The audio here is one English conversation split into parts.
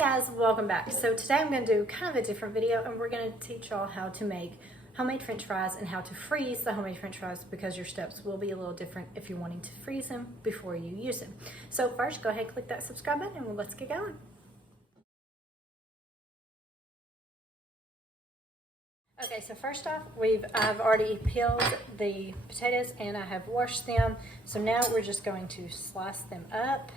guys, welcome back. So today I'm going to do kind of a different video, and we're going to teach y'all how to make homemade french fries and how to freeze the homemade french fries, because your steps will be a little different if you're wanting to freeze them before you use them. So first, go ahead and click that subscribe button and let's get going. Okay, so first off, I've already peeled the potatoes and I have washed them. So now we're just going to slice them up.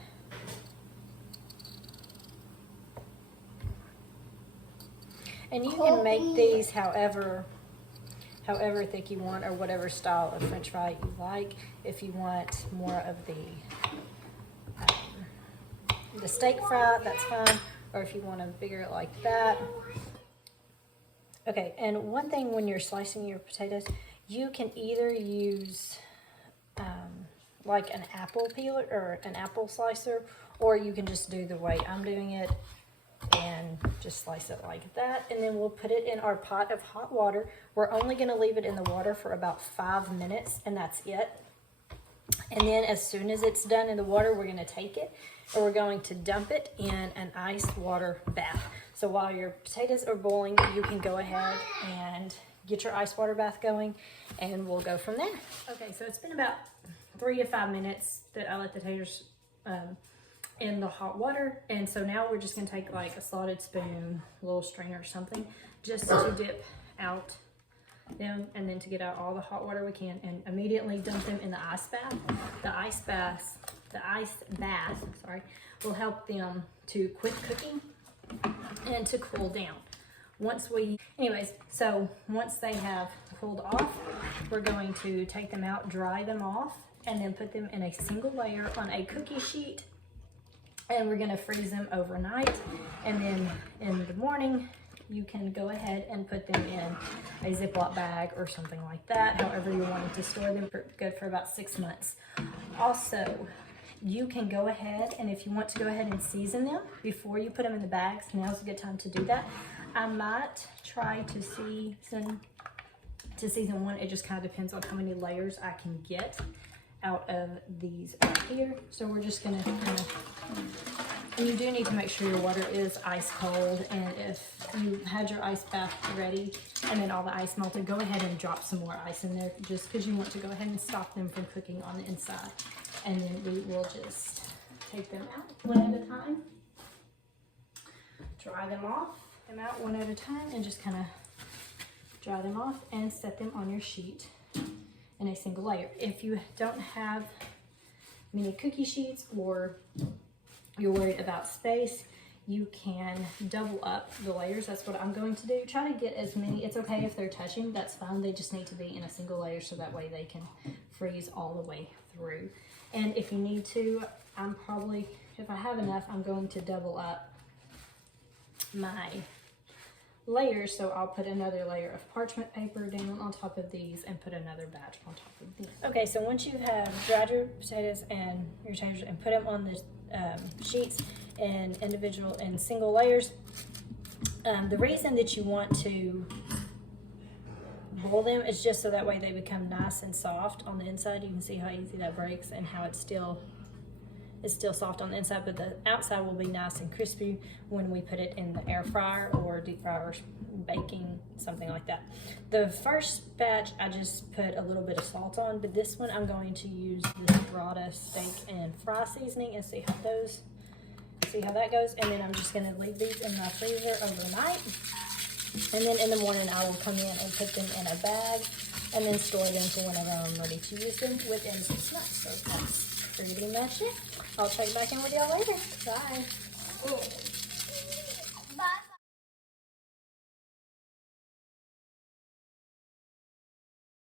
And you can make these however thick you want, or whatever style of french fry you like. If you want more of the steak fry, that's fine. Or if you want them bigger like that. Okay, and one thing when you're slicing your potatoes, you can either use like an apple peeler or an apple slicer, or you can just do the way I'm doing it and just slice it like that. And then we'll put it in our pot of hot water. We're only going to leave it in the water for about 5 minutes, and that's it. And then as soon as it's done in the water, we're going to take it and we're going to dump it in an ice water bath. So while your potatoes are boiling, you can go ahead and get your ice water bath going, and we'll go from there. Okay, so it's been about 3 to 5 minutes that I let the taters in the hot water, and so now we're just going to take like a slotted spoon, a little strainer or something, just to dip out them, and then to get out all the hot water we can, and immediately dump them in the ice bath. The ice bath, will help them to quit cooking and to cool down. Once they have cooled off, we're going to take them out, dry them off, and then put them in a single layer on a cookie sheet, and we're going to freeze them overnight. And then in the morning, you can go ahead and put them in a Ziploc bag or something like that, however you want to store them. Good for about 6 months. Also, you can go ahead, and if you want to go ahead and season them before you put them in the bags, now's a good time to do that. I might try to season one. It just kind of depends on how many layers I can get out of these right here. So we're just gonna and you do need to make sure your water is ice cold, and if you had your ice bath ready and then all the ice melted, go ahead and drop some more ice in there, just because you want to go ahead and stop them from cooking on the inside. And then we will just take them out one at a time, dry them out one at a time, and just kind of dry them off and set them on your sheet in a single layer. If you don't have many cookie sheets, or you're worried about space, you can double up the layers. That's what I'm going to do. Try to get as many. It's okay if they're touching, that's fine. They just need to be in a single layer, so that way they can freeze all the way through. And if you need to, if I have enough, I'm going to double up my layers. So I'll put another layer of parchment paper down on top of these and put another batch on top of these. Okay, so once you have dried your potatoes and your taters and put them on the sheets in individual and single layers, the reason that you want to boil them is just so that way they become nice and soft on the inside. You can see how easy that breaks and how it's still soft on the inside, but the outside will be nice and crispy when we put it in the air fryer or deep fryer or baking, something like that. The first batch I just put a little bit of salt on, but this one I'm going to use this Rada steak and fry seasoning and see how that goes. And then I'm just going to leave these in my freezer overnight, and then in the morning I will come in and put them in a bag and then store them for whenever I'm ready to use them within 6 months. So that's pretty much it. I'll check back in with y'all later. Bye.